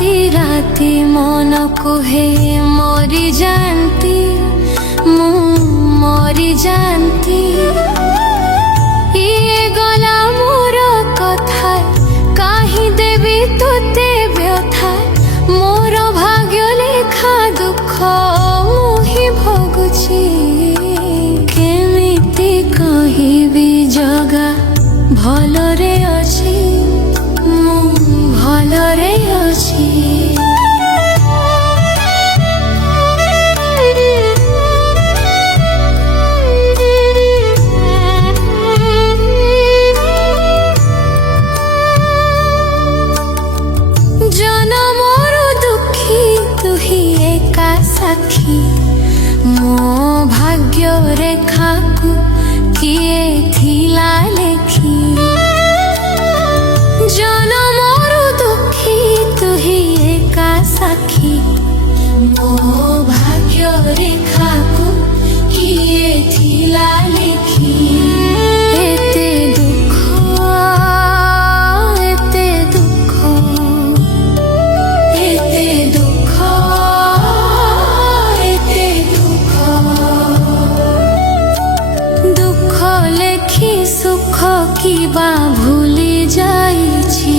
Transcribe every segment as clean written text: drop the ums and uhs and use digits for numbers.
राति राति मन कुहे मरी जानती मु मरी जानती ये गला मोर कथा काहि देवी तुते व्यथा मोर भाग्य लेखा दुख मुहि भोगुची केमिति कहिबी जगा भलरे अछि मु भलरे अछि जनमर दुखी तुही एका साखी मो भाग्य रेखा को किए थिला लेखी जनमर दुखी तुही एका साखी मो भाग्य रेखा को किए थिला लेखी एते दुख एते दुख एते दुख एते दुख दुख लेखी सुख किबा भूली जाइछि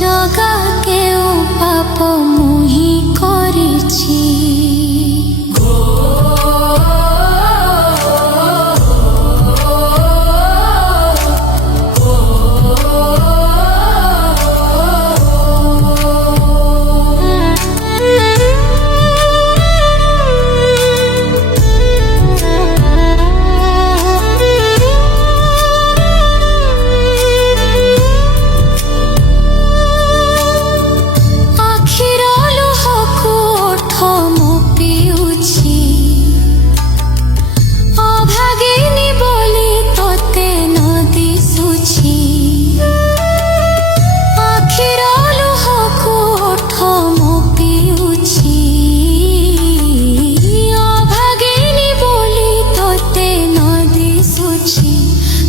जगा केउ पाप मुहि करिछि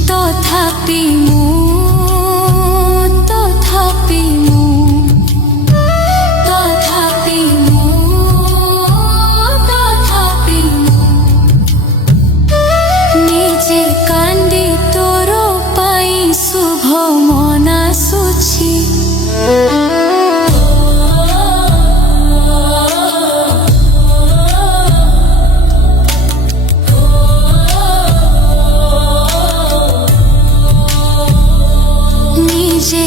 तथापि मु तथापि मु तथापि मु तथापि मु निजे कांदी तोर पाई शुभ मनासुछि जे